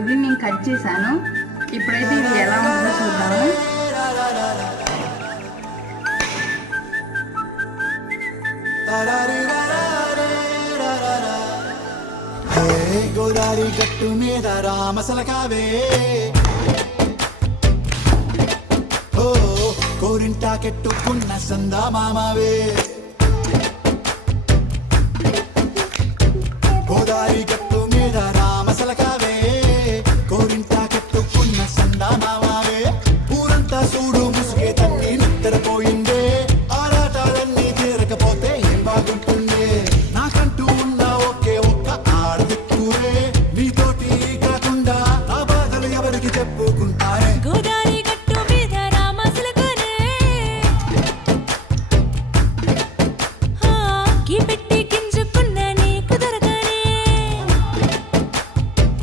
ఇది నేను కట్ చేశాను. ఇప్పుడైతే ఇది ఎలా ఉంటుందో చూద్దాము. గోదారి గట్టు మీద రామసలకావే, ఓ కోరింటా కెట్టుకున్న సందా మామావే.